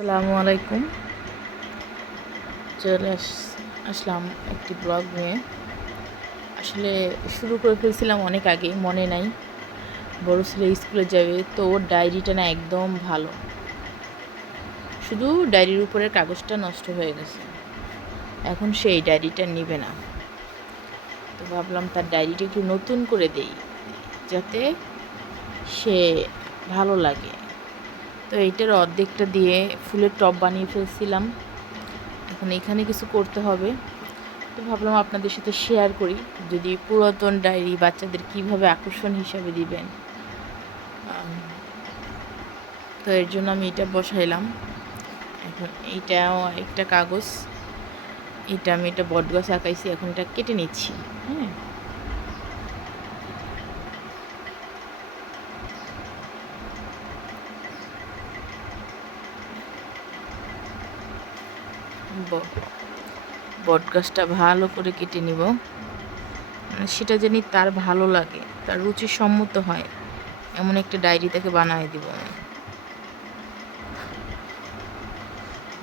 আসসালামু আলাইকুম। চলে আসলাম একটি ব্লগ নিয়ে। আসলে শুরু করে ফেলছিলাম অনেক আগে, মনে নাই। বড় ছেলে স্কুলে যাবে, তো ওর ডায়েরিটা না একদম ভালো, শুধু ডায়েরির উপরের কাগজটা নষ্ট হয়ে গেছে। এখন সেই ডায়েরিটা নেবে না, তো ভাবলাম তার ডায়েরিটা একটু নতুন করে দেই, যাতে সে ভালো লাগে। তো এইটার অর্ধেকটা দিয়ে ফুলের টব বানিয়ে ফেলছিলাম। এখন এখানে কিছু করতে হবে, তো ভাবলাম আপনাদের সাথে শেয়ার করি, যদি পুরাতন ডায়েরি বাচ্চাদের কিভাবে আকর্ষণ হিসাবে দিবেন। তো এর জন্য আমি এটা বসাইলাম। এখন এইটাও একটা কাগজ, আমি এটা বটগাছ আঁকাইছি, এখন এটা কেটে নিচ্ছি। হ্যাঁ, বটগাছটা ভালো করে কেটে নিব, মানে সেটা জানি তার ভালো লাগে, তার রুচিসম্মত হয়, এমন একটা ডায়েরি তাকে বানায় দিব আমি,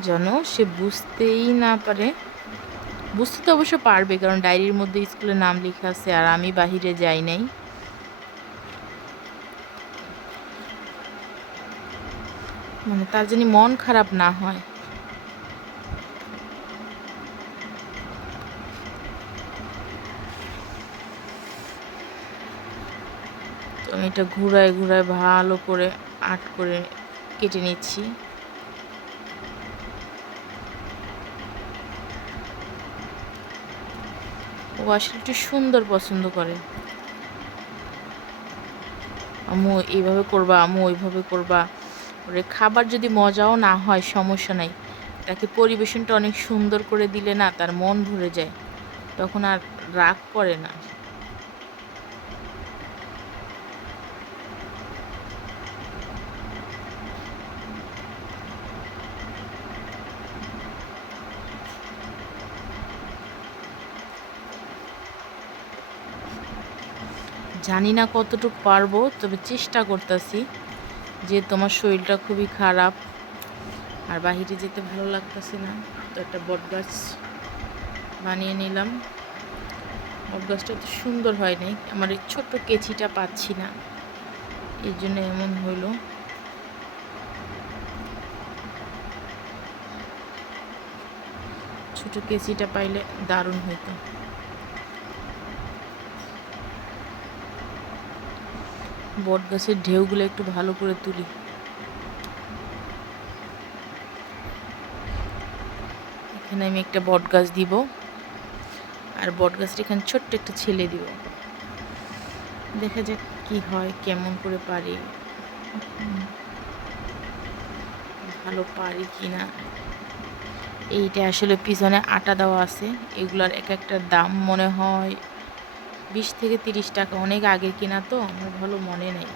যেন সে বুঝতেই না পারে। বুঝতে তো অবশ্য পারবে, কারণ ডায়েরির মধ্যে স্কুলের নাম লেখা আছে আর আমি বাহিরে যাই নাই। মানে তার জানি মন খারাপ না হয়। তো আমি এটা ঘুরায় ঘুরায় ভালো করে আর্ট করে কেটে নিচ্ছি। ও আসলে একটু সুন্দর পছন্দ করে। আম্মু এইভাবে করবা, আম্মু ওইভাবে করবা। ওরে খাবার যদি মজাও না হয় সমস্যা নাই, তাকে পরিবেশনটা অনেক সুন্দর করে দিলে না তার মন ভরে যায়, তখন আর রাগ করে না। জানি না কতটুকু পারবো, তবে চেষ্টা করতেছি। যে তোমার শরীরটা খুবই খারাপ আর বাহিরে যেতে ভালো লাগতেছে না, তো একটা বটগাছ বানিয়ে নিলাম। বটগাছটা তো সুন্দর হয় নাই, আমার এই ছোট্ট কেচিটা পাচ্ছি না, এই জন্য এমন হইলো। ছোট কেচিটা পাইলে দারুণ হইতো। বট গাছের ঢেউগুলো একটু ভালো করে তুলি। এখানে আমি একটা বট গাছ দিব, আর বট গাছটা এখানে ছোট্ট একটা ছেলে দিব। দেখা যাক কি হয়, কেমন করে পারি, ভালো পারি কি না। এইটা আসলে পিছনে আটা দেওয়া আছে, এগুলার এক একটা দাম মনে হয় 20 থেকে 30 টাকা। অনেক আগের কিনা তো, আমার ভালো মনে নেই।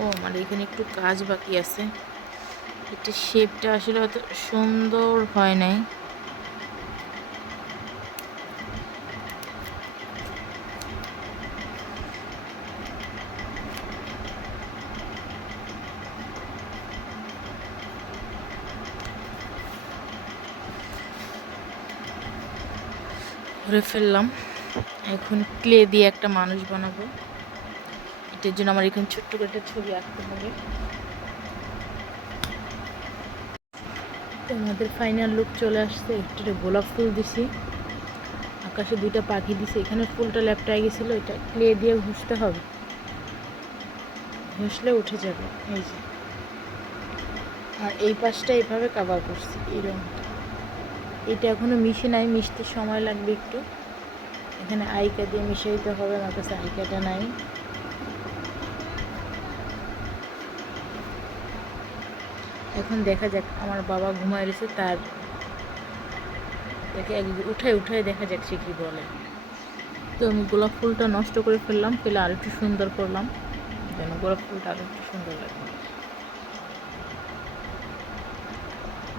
ও আমার এখানে একটু কাজ বাকি আছে, এটা শেপটা আসলে অত সুন্দর হয় নাই। করে ফেললাম। এখন ক্লে দিয়ে একটা মানুষ বানাবো, এটার জন্য আমার এখানে ছোট্ট করে একটা ছবি আঁকতে হবে। তো আমাদের ফাইনাল লুক চলে আসছে। একটু গোলাপ ফুল দিছি, আকাশে দুইটা পাখি দিছি, এখানে ফুলটা ল্যাপটায় গেছিলো, এটা ক্লে দিয়ে ঘষতে হবে, ঘষলে উঠে যাবে। এই যে, আর এই পাশটা এভাবে কাভার করছি এই রঙটা। এটা এখনো মিশে নাই, মিশতে সময় লাগবে একটু। এখানে আইকা দিয়ে মিশাইতে হবে, আমার কাছে আইকাটা নাই। এখন দেখা যাক, আমার বাবা ঘুমায় রয়েছে, তাকে উঠায় উঠায় দেখা যাক সে কি বলে। তো আমি গোলাপ ফুলটা নষ্ট করে ফেললাম, ফেলে আর একটু সুন্দর করলাম, যেন গোলাপ ফুলটা আর একটু সুন্দর লাগে।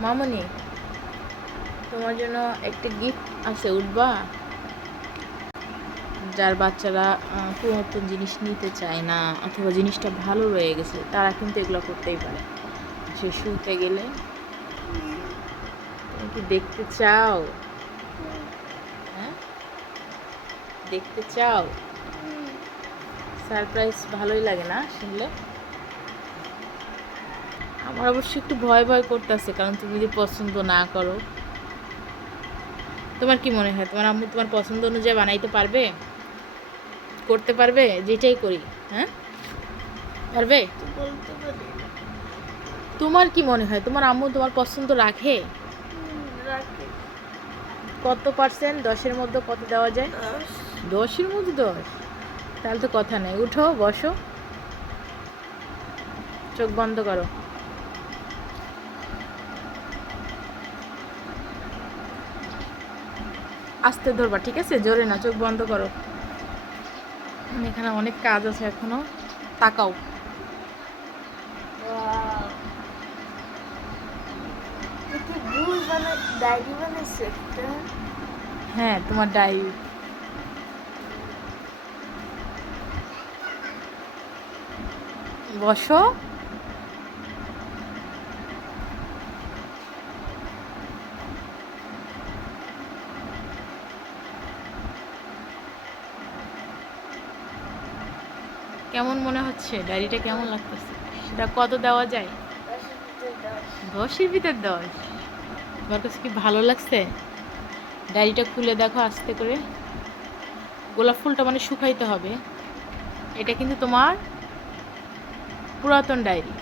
মামনি, তোমার জন্য একটা গিফট আছে, উঠবা? যার বাচ্চারা পুরাতন জিনিস নিতে চায় না অথবা জিনিসটা ভালো রয়ে গেছে, তারা কিন্তু এগুলো করতেই পারে। সে শুতে গেলে, তুমি কি দেখতে চাও? হ্যাঁ, দেখতে চাও? সারপ্রাইজ ভালোই লাগে না শুনলে? আমার অবশ্য একটু ভয় ভয় করতেছে, কারণ তুমি যদি পছন্দ না করো। তোমার কি মনে হয়, তোমার আম্মু তোমার পছন্দ অনুযায়ী বানাইতে পারবে? করতে পারবে? যেটাই করি, হ্যাঁ পারবে? তোমার কি মনে হয়, তোমার আম্মু তোমার পছন্দ রাখে? কত পার্সেন্ট? 10-এর মধ্যে কত দেওয়া যায়? 10-এর মধ্যে 10? তাহলে তো কথা নেই, উঠো বসো, চোখ বন্ধ করো। আস্তে ধরবা, ঠিক আছে? জোরে না, চোখ বন্ধ করো। এখানে অনেক কাজ আছে এখনো, তাকাও। হ্যাঁ, তোমার ডায়েরি। বসো। কেমন মনে হচ্ছে? ডায়েরিটা কেমন লাগতেছে? সেটা কত দেওয়া যায়? 10-এর ভিতর 10? তোমার কাছে কি ভালো লাগছে? ডায়েরিটা খুলে দেখো আস্তে করে। গোলাপ ফুলটা মানে শুকাইতে হবে। এটা কিন্তু তোমার পুরাতন ডায়েরি,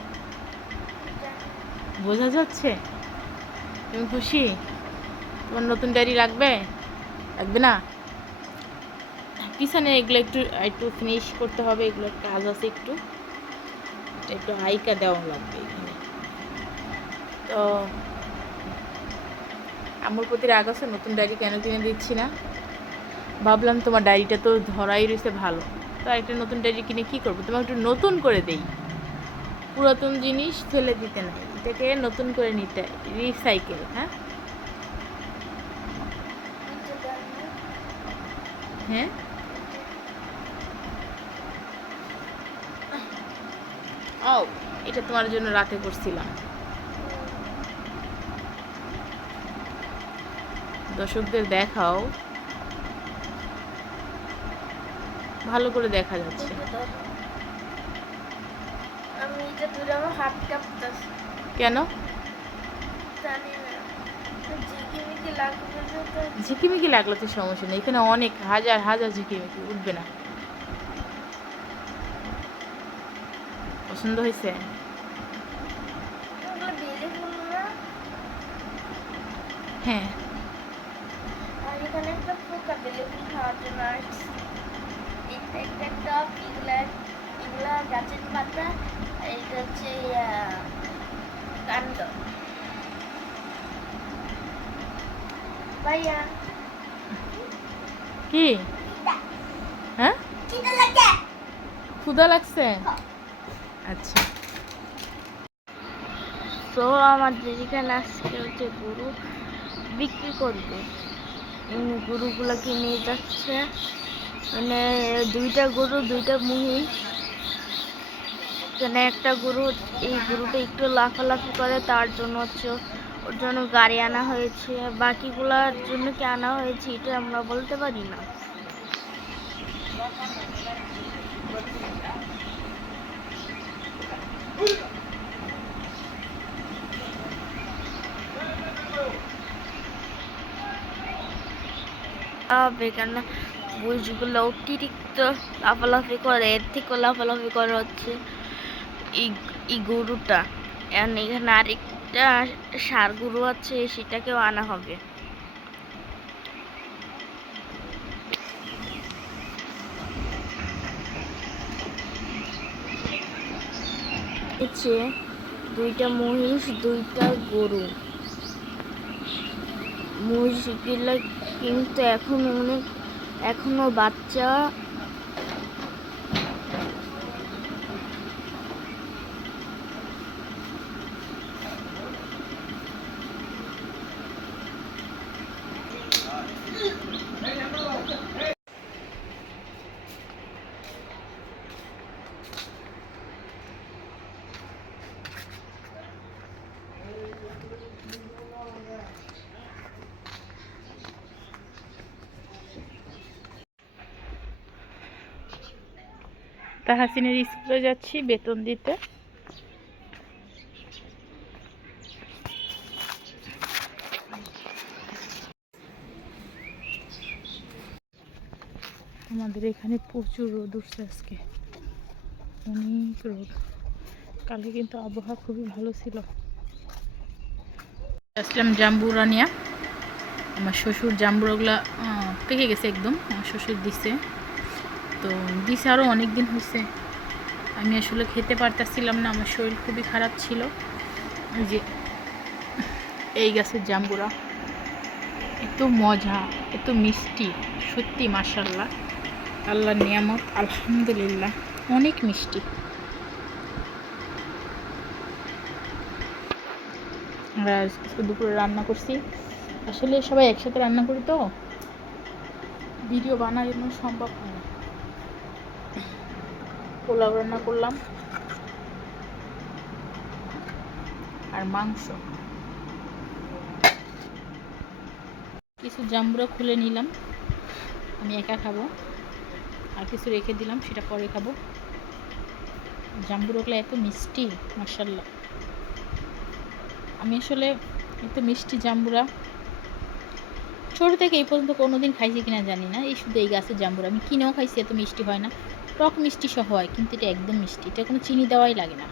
বোঝা যাচ্ছে? তুমি খুশি? তোমার নতুন ডায়েরি লাগবে? লাগবে না? পিছনে এগুলো একটু একটু ফিনিশ করতে হবে, এগুলোর কাজ আছে একটু, একটু হাইকা দেওয়া লাগবে এখানে। তো আমার প্রতি রাগ আছে, নতুন ডায়েরি কেন কিনে দিচ্ছি না? ভাবলাম তোমার ডায়েরিটা তো ধরাই রয়েছে ভালো, তো একটা নতুন ডায়েরি কিনে কী করবো? তোমাকে একটু নতুন করে দেই। পুরাতন জিনিস ফেলে দিতে নাই, এটাকে নতুন করে নিতে, রিসাইকেল। হ্যাঁ হ্যাঁ, ও এটা তোমার জন্য রাতে করছিলাম। দর্শকদের দেখাও, ভালো করে দেখা যাচ্ছে। কেন? ঝিকিমিকি লাগলো তো সমস্যা নেই, এখানে অনেক হাজার হাজার ঝিকিমিকি, উঠবে না। পছন্দ হয়েছে? হ্যাঁ, গাছের পাতা, এটা হচ্ছে কাণ্ড। ভাইয়া কি? হ্যাঁ, ক্ষুধা লাগছে? আচ্ছা। তো আমাদের এখানে আজকে হচ্ছে গরু বিক্রি করবে, গরুগুলোকে নিয়ে যাচ্ছে, মানে 2টা গরু 2টা মহিষ। এখানে একটা গরু, এই গরুটা একটু লাফালাফি করে, তার জন্য হচ্ছে ওর জন্য গাড়ি আনা হয়েছে। বাকিগুলোর জন্য কি আনা হয়েছে এটা আমরা বলতে পারি না। এখানে বুঝগুলো অতিরিক্ত লাফালাফি করে, এর থেকেও লাফালাফি করে হচ্ছে এই গরুটা। এখানে আরেকটা ষাঁড় গরু আছে, সেটাকেও আনা হবে। হচ্ছে 2টা মহিষ 2টা গরু। মহিষগুলো কিন্তু এখনো বাচ্চা। তাহাসিনের স্কুলে যাচ্ছি বেতন দিতে। আমাদের এখানে প্রচুর রোদ উঠছে আজকে, অনেক রোদ। কালকে কিন্তু আবহাওয়া খুবই ভালো ছিল। আসলাম জাম্বুরা নিয়ে। আমার শ্বশুর জাম্বুরাগুলা পেকে গেছে একদম, আমার শ্বশুর দিছে। তো দিছে আরও অনেক দিন হয়েছে, আমি আসলে খেতে পারতেছিলাম না, আমার শরীর খুবই খারাপ ছিল। এই যে এই গাছের জাম্বুরা, এত মজা, এত মিষ্টি, সত্যি মাশাআল্লাহ, আল্লাহর নিয়ামত, আলহামদুলিল্লাহ, অনেক মিষ্টি। আমরা আজকে দুপুরে রান্না করছি, আসলে সবাই একসাথে রান্না করি তো ভিডিও বানানো সম্ভব হয় না। পোলাও রান্না করলাম আর মাংস। কিছু জাম্বুরা খুলে নিলাম, আমি একা খাবো, আর কিছু রেখে দিলাম, সেটা পরে খাবো। জাম্বুরাগুলো এত মিষ্টি মাশাআল্লাহ। আমি আসলে এত মিষ্টি জাম্বুরা ছোটো থেকে এই পর্যন্ত কোনোদিন খাইছি কিনা জানি না। এই শুধু এই গাছের জাম্বুরা আমি কিনেও খাইছি, এত মিষ্টি হয় না, টক মিষ্টি সহ হয়, কিন্তু এটা একদম মিষ্টি, এটা কোনো চিনি দেওয়াই লাগে না।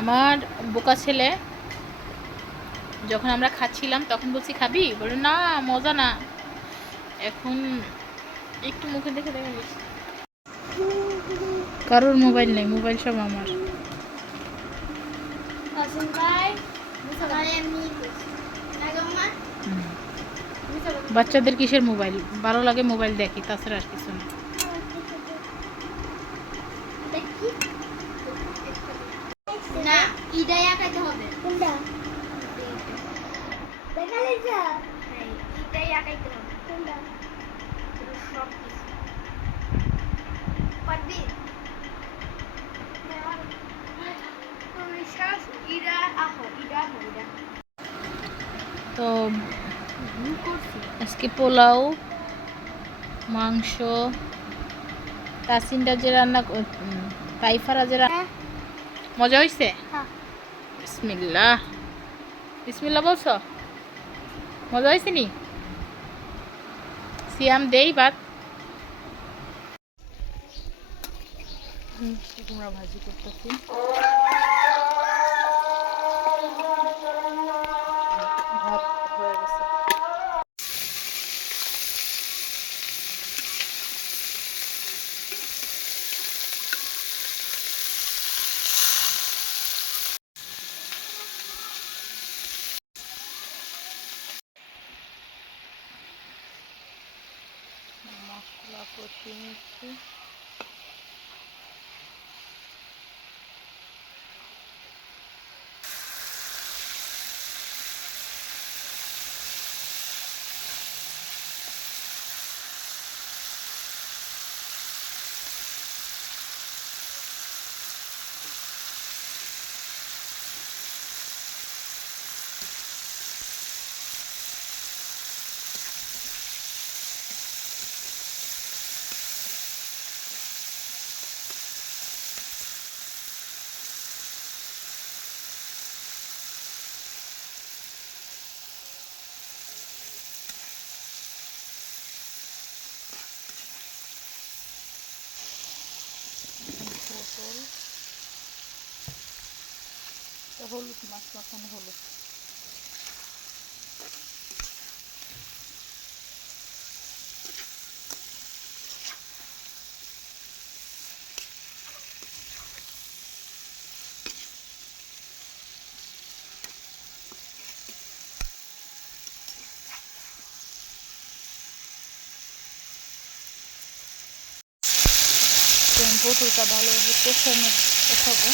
আমার বোকা ছেলে যখন আমরা খাচ্ছিলাম তখন বলছি খাবি, বলে না মজা না। এখন একটু মুখে দেখে দেখা গেছে। কারোর মোবাইল নেই, মোবাইল সব আমার। বাচ্চাদের কিসের মোবাইল, ভালো লাগে মোবাইল দেখি, তাছাড়া আর কিছু না। না ইডাই আঁকাইতে হবে। কোনটা? দেখালে যা। হ্যাঁ, ইডাই আঁকাইতে হবে। কোনটা? সব কিছু। পারবি? তো আজকে পোলাও, মাংস, তাসিনটা যে রান্না, তাইফারা যে রান্না, মজা হয়েছে। বিসমিল্লাহ, বিসমিল্লাহ বলছো, মজা হয়েছে নি? সিয়াম দেই ভাত। কুমড়া ভাজি করতেছি। ভাত হয়ে গেছে। মশলা কষিয়ে নিচ্ছি। পটল, হলুদ, মাছ মাখানো হলুদ। পটলটা ভালোভাবে কষাবো।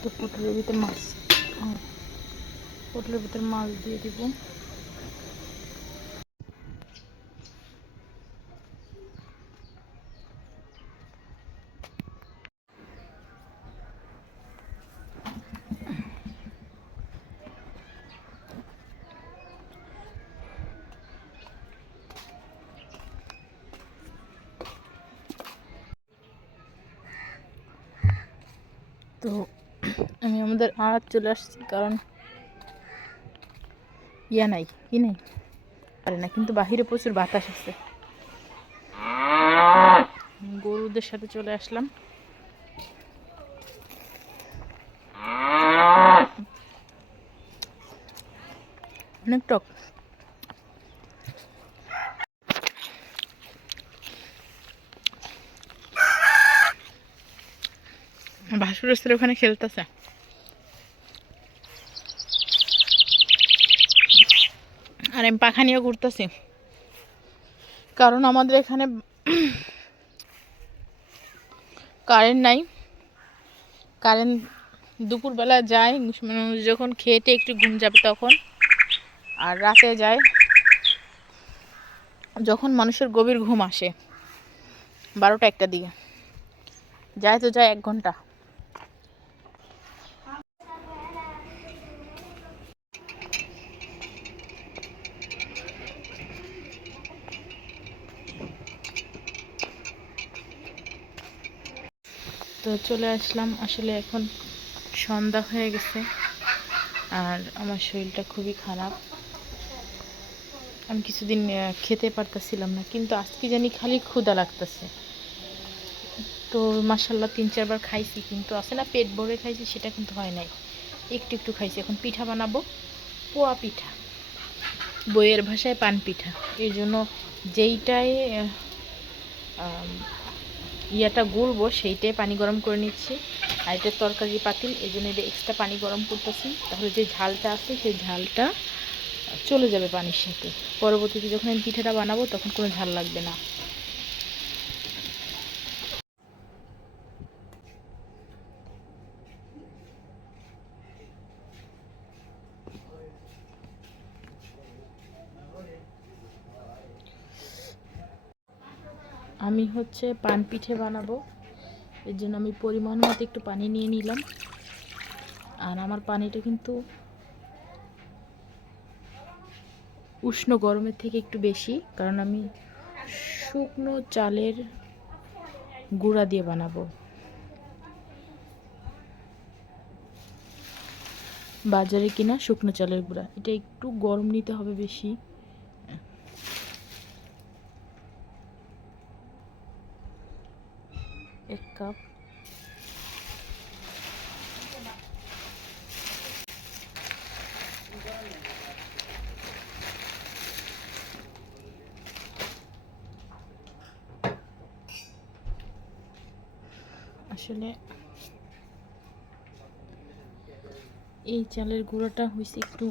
তো পটলের ভিতরে মাছ, পটলের ভিতরে মাছ দিয়ে দিব। তো আমি আমাদের আড়ত চলে আসছি, কারণ নাই কি নেই পারে না, কিন্তু বাহিরে প্রচুর বাতাস আছে। গরুদের সাথে চলে আসলাম। অনেক টক। ভাসুরের ছেলে ওখানে খেলতেছে, আর আমি পাখা নিয়ে ঘুরতেছি, কারণ আমাদের এখানে কারেন্ট নাই। কারেন্ট দুপুরবেলা যায় যখন খেতে একটু ঘুম যাবে তখন, আর রাতে যায় যখন মানুষের গভীর ঘুম আসে, 12টা-1টার দিকে যায়, তো যায় 1 ঘন্টা। তো চলে আসলাম। আসলে এখন সন্ধ্যা হয়ে গেছে, আর আমার শরীরটা খুবই খারাপ। আমি কিছুদিন খেতে পারতেছিলাম না, কিন্তু আজকে জানি খালি ক্ষুধা লাগতেছে। তো মাশাল্লাহ 3-4 বার খাইছি, কিন্তু আছে না পেট ভরে খাইছি, সেটা কিন্তু হয় নাই, একটু একটু খাইছি। এখন পিঠা বানাবো, পোয়া পিঠা, বইয়ের ভাষায় পান পিঠা। এই জন্য যেইটাই ইয়াটা গুলবো সেইটাই পানি গরম করে নিচ্ছি। আর এটা তরকারি পাতিল, এই জন্য এটা এক্সট্রা পানি গরম করতেছি, তাহলে যে ঝালটা আছে সেই ঝালটা চলে যাবে পানির সাথে। পরবর্তীতে যখন আমি পিঠাটা বানাবো তখন কোনো ঝাল লাগবে না। আমি হচ্ছে পান পিঠে বানাবো, এর জন্য আমি পরিমাণ মতো একটু পানি নিয়ে নিলাম। আর আমার পানিটা কিন্তু উষ্ণ গরমের থেকে একটু বেশি, কারণ আমি শুকনো চালের গুঁড়া দিয়ে বানাবো। বাজারে কিনা শুকনো চালের গুঁড়া, এটা একটু গরম নিতে হবে বেশি। 1 কাপ। আসলে এই চালের গুঁড়োটা হয়েছে একটু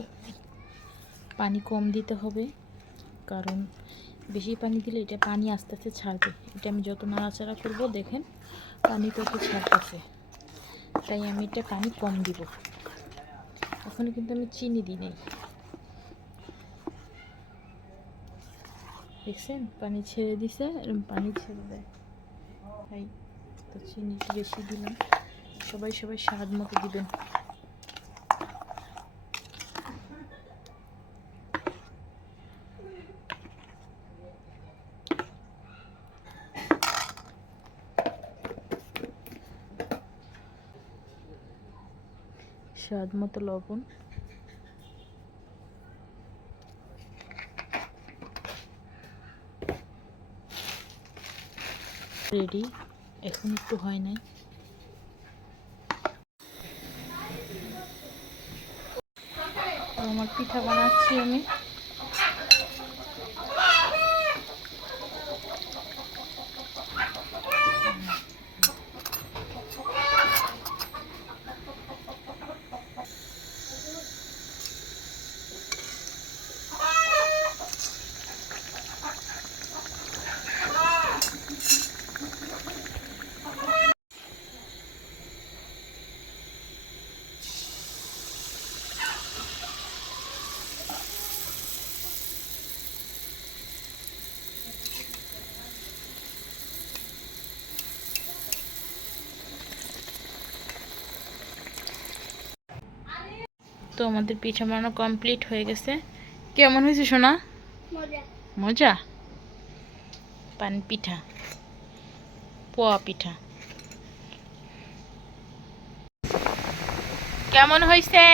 পানি কম দিতে হবে, কারণ বেশি পানি দিলে এটা পানি আস্তে আস্তে ছাড়বে। এটা আমি যত নাড়াচাড়া করব দেখেন পানি তত ছাড়তেছে, তাই আমি এটা পানি কম দিব। ওখানে কিন্তু আমি চিনি দিই নাই, দেখছেন পানি ছেড়ে দিছে, এরকম পানি ছেড়ে দেয়, তাই তো চিনি একটু বেশি দিলাম। সবাই স্বাদ মতো দিবেন। স্বাদ মতো লবণ, রেডি। এখন একটু হয় নাই। আমার পিঠা বানাচ্ছি আমি। তো আমাদের পিঠা বানানো কমপ্লিট হয়ে গেছে। কেমন হয়েছে সোনা? মজা। পান পিঠা, পোয়া পিঠা। কেমন হয়েছে?